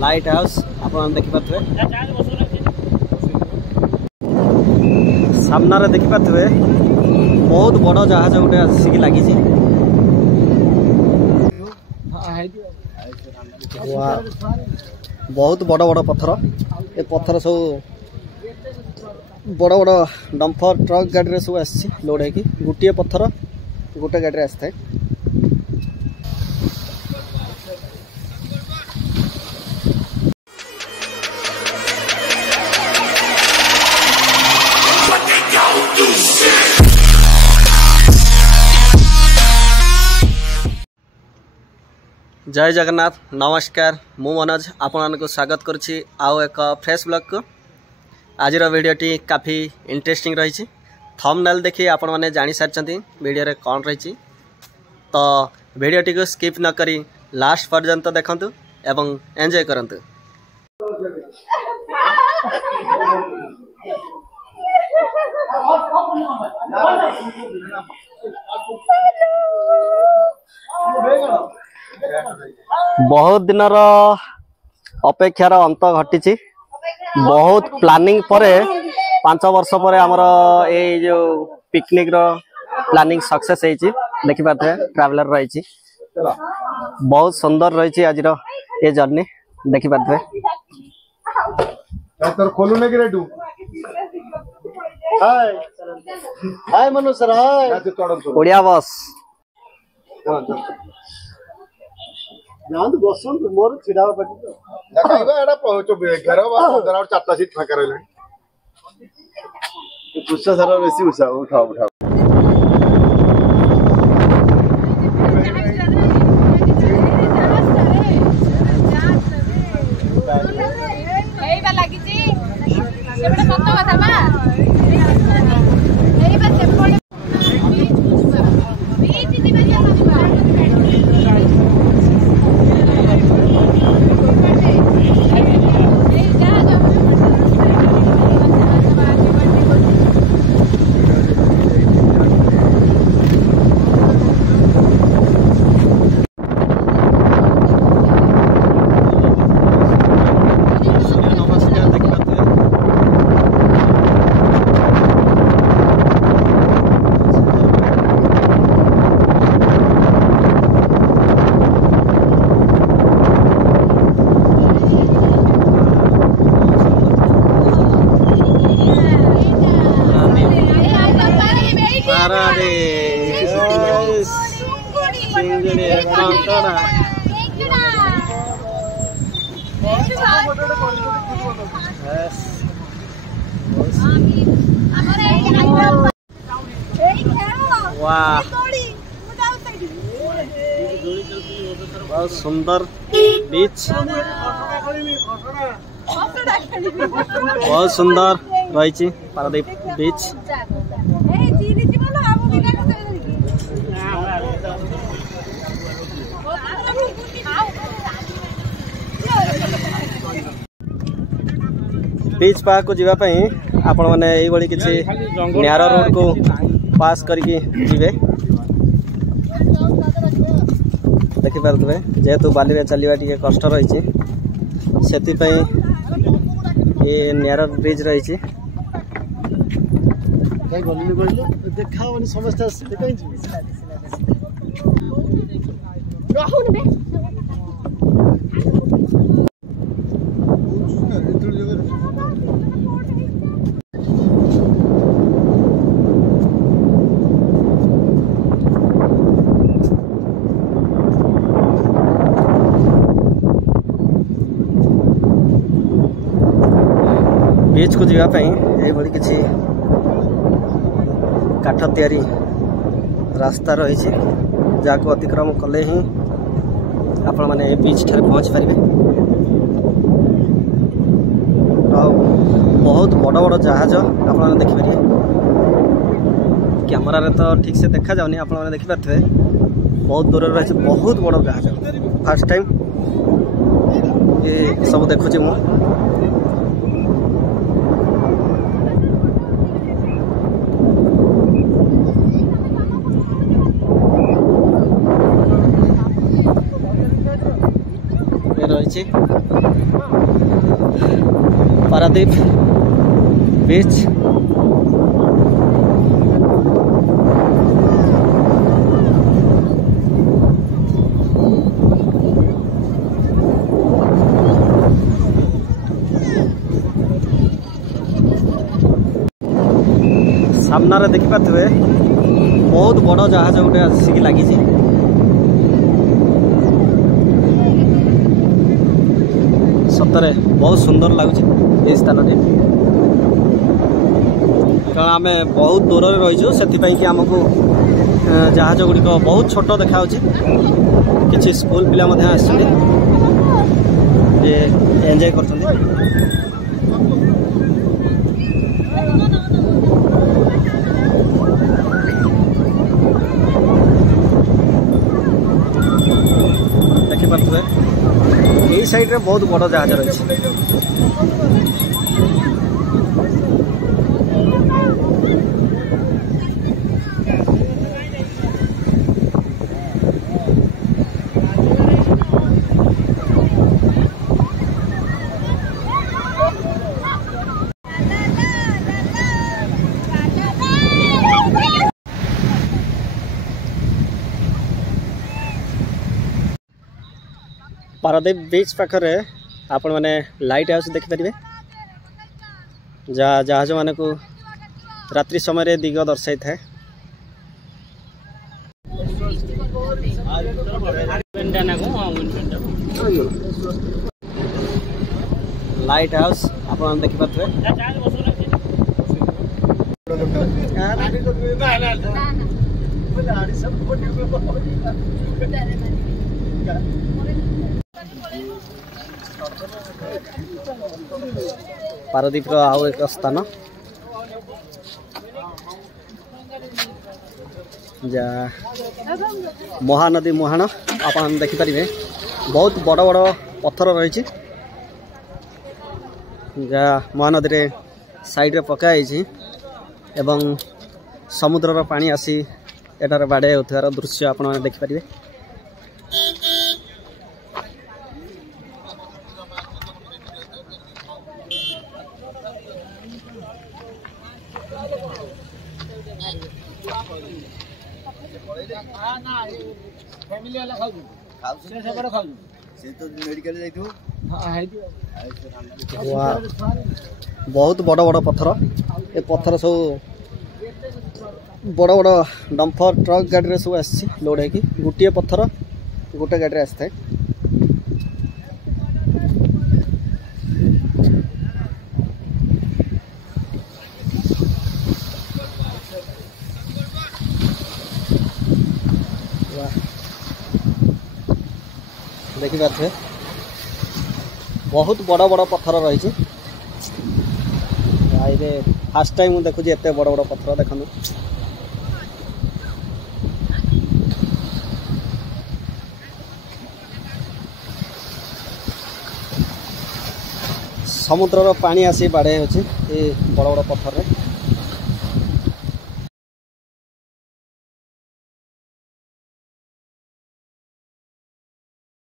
Light house आप देखिपे सामने देखिपे बहुत बड़ जहाज गोटे आसिक लगी बहुत बड़ बड़ पत्थर ए पत्थर सब बड़ बड़ डंपर ट्रक गाड़ी सब आसी लोड है गोटे पत्थर गोटे गाड़ी आसता है। जय जगन्नाथ नमस्कार मु मनोज आपण को स्वागत करुच्ची आउ एक फ्रेश ब्लॉग को। आज वीडियोटी काफ़ी इंटरेस्टिंग रही थंबनेल देखी आपण मैंने जानी सारी वीडियो रे कौन रही तो वीडियोटी को स्किप न करी लास्ट पर्यंत देखंतु एवं एंजॉय करंतु। बहुत दिन अपेक्षार अंत घटी बहुत प्लानिंग परे 5 वर्ष पर आमर ये जो पिकनिक रो प्लानिंग सक्सेस देखि पाते ट्रैवलर रही बहुत सुंदर रही आज ये जर्नी देखि पाते हाय मनु सर हाय ओडिया बस जानत बसन मोर छिडा पटी तो देखाइबा एडा 11 बा 15 और 4टा सीट फाका रहले गुस्सा सारा बेसी उठा उठा एई बा लागी जी सेबडा सत्त कथा बा एई बा सेबडा बहुत सुंदर बीच बहुत सुंदर रही पारादीप बीच बीच पार्क को जीवाई आपण मैंने यही किसी नैरो रोड को पास करके जीवे देखिपे जेहेतु बाली चलवा टे कष्ट रही से ये नैरो ब्रिज रही देखा समस्या बीच को जीवाई यही किसी काठ तैयारी रास्ता रही जहाँ को अतिक्रम कले ही आपण मैंने बीच ठारे पहुँच पारे। बहुत बड़ बड़ जहाज आप देखिपारे कैमरा रे तो ठीक से देखा जाऊनी आप देखिपारे बहुत दूर रही बहुत बड़ जहाज फास्ट टाइम ये सब देखुची मु रही पारादीप बीच। सामने देखिपे बहुत बड़ जहाज गोटे आसिक लगी। सतरे बहुत सुंदर लगुच ये स्थान कारण आम बहुत दूर रहीचु से कि आमको जहाज गुड़िक बहुत छोट देखा कि स्कूल पिला एंजॉय कर देखिपे ये साइड रे बहुत बड़ जहाज रही। पारादीप बीच पाखरे आपण मैंने लाइट हाउस देखिपारे जहाज मान को रात्रि समय दिग दर्शाई थाए। लाइट हाउस आपण देखिपारे पारादीप आउ एक स्थान जा महानदी मुहाण आप देखिपारे बहुत बड़ बड़ पत्थर रही महानदी रे साइड रे पकाई एवं समुद्र पानी आसी एटार बाड़े होथार दृश्य आपण देखिपारे। बहुत बड़ बड़ पत्थर ए पत्थर सब बड़ बड़ डंपर ट्रक गाड़ी सब आसी लोड है कि गोटे पत्थर गोटे गाड़ी आसता है। देखिपे बहुत बड़ बड़ पत्थर रही। फास्ट टाइम देखुची एत बड़ बड़ पत्थर देखो समुद्र पानी आसी बाड़े होची ए बड़ बड़ पत्थर रे।